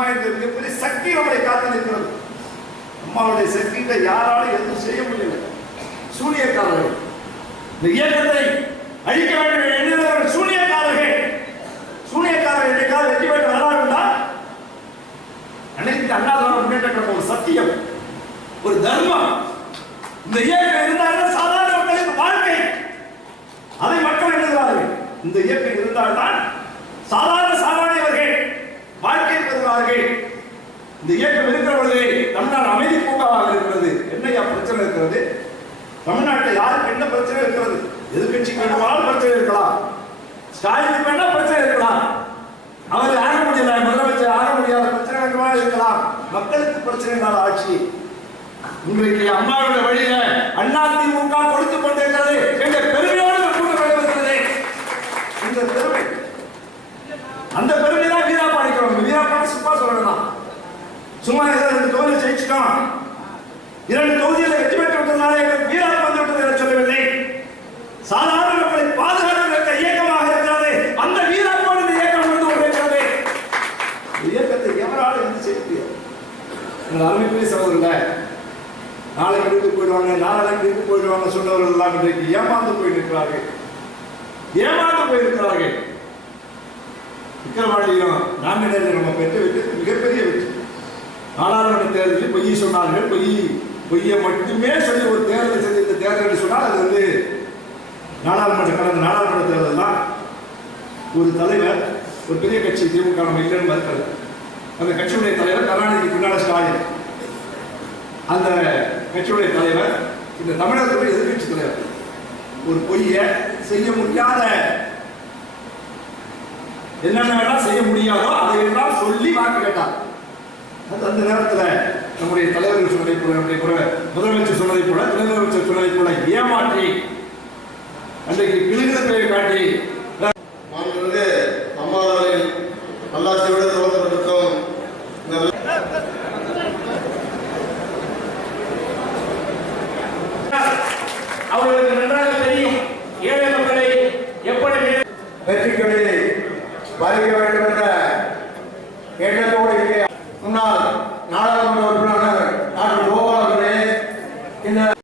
அம்மா என்ற மிகப்பெரிய சக்தி நம்மளை காத்து நிற்கிறது. அம்மாவுடைய சக்தியில யாராலும் எதுவும் செய்ய முடியல. சூனியக்காரர்கள் இந்த இயக்கத்தை அழிக்க வேண்டும் என்கிறவர்கள் சூனியக்காரர்கள். சூனியக்காரர்கள் என்னைக்காவது வெற்றி பெற்று வராருன்னா அனைத்து அண்ணா திராவிட முன்னேற்ற கழகம் ஒரு சத்தியம், ஒரு தர்மம். இந்த இயக்கம் இருந்தால்தான் சாதாரண மக்களுக்கு வாழ்க்கை. அதை மக்கள் எழுதுகிறார்கள். இந்த இயக்கம் இருந்தால்தான் சாதாரண சாமானியவர்கள் வாழ்க்கை பெறுவார்கள். இந்த இயக்கம் இருக்கிற பொழுது தமிழ்நாடு அமைதி பூங்காவாக இருக்கிறது. என்னையா பிரச்சனை இருக்கிறது? தமிழ்நாட்டில் யாருக்கு என்ன பிரச்சனை இருக்கிறது? எதிர்கட்சிக்கு வேண்டுமானால் பிரச்சனை இருக்கலாம், ஸ்டாலினுக்கு வேணா பிரச்சனை இருக்கலாம், அவர் ஆக முடியல, முதலமைச்சர் ஆக முடியாத பிரச்சனை வேண்டுமானால் இருக்கலாம். மக்களுக்கு பிரச்சனை இல்லாத ஆட்சி இன்றைக்கு அம்மாவுடைய வழியில அதிமுக கொடுத்துக் கொண்டிருக்கிறது என்ற பெருமையோடு கூட்டப்படுகிறது. இந்த பெருமை, அந்த பெருமை தான் வீராப்பாடிக்கிறோம். வீராப்பாடி சும்மா சொல்லலாம், சும்மா ஏதோ 2 தொகுதியில் ஜெயிச்சிட்டோம், 2 தொகுதியில் வெற்றி பெற்று விட்டதுனால எங்களுக்கு வீராப்பு வந்து விட்டது என சொல்லவில்லை. சாதாரண மக்களை பாதுகாக்க இயக்கமாக இருக்கிறது. அந்த வீராப்போடு இந்த இயக்கம் வந்து கொண்டிருக்கிறது. இயக்கத்தை எவரால் எந்த செய்ய முடியாது. அருமைக்குரிய சகோதரர்களே, நாளைக்கு வீட்டுக்கு போயிடுவாங்க, நாளைக்கு வீட்டுக்கு போயிடுவாங்க சொன்னவர்கள் எல்லாம் இன்றைக்கு ஏமாந்து போயிருக்கிறார்கள். ஏமாந்து போயிருக்கிறார்கள். விக்கிரவாண்டியும் நாங்குநேரில் நம்ம பெற்ற வெற்றி மிகப்பெரிய வெற்றி. நாடாளுமன்ற தேர்தலில் பொய் சொன்னார்கள். பொய்யை மட்டுமே சொல்லி ஒரு தேர்தல் செஞ்சு இந்த தேர்தல் சொன்னால் அது வந்து கடந்த நாடாளுமன்ற தேர்தல் தான். ஒரு தலைவர், ஒரு பெரிய கட்சி திமுக நம்ம இல்லைன்னு மறுக்கிறது. அந்த கட்சியுடைய தலைவர் கருணாநிதிக்கு பின்னால் ஸ்டாலின். அந்த கட்சியுடைய தலைவர் இந்த தமிழகத்துடைய எதிர்கட்சி தலைவர். ஒரு பொய்யை செய்ய முடியாத, என்னென்ன செய்ய முடியாதோ அதையெல்லாம் சொல்லி வாக்கு கேட்டார். அந்த நேரத்தில் நம்முடைய தலைவர்கள் சொன்னதை போல, முதலமைச்சர் சொன்னதை போல, துணை முதலமைச்சர் சொன்னதை போல ஏமாற்றி அன்றைக்கு கிழக்கு காட்டி அம்மாவர்களின் நல்லாட்சியோடு துவக்கப்பட்டிருக்கும் அவர்களுக்கு நன்றாக தெரியும் ஏழை மக்களை எப்படி வெற்றிகளை பாதிக்க வேண்டும் என்ற எண்ணத்தோடு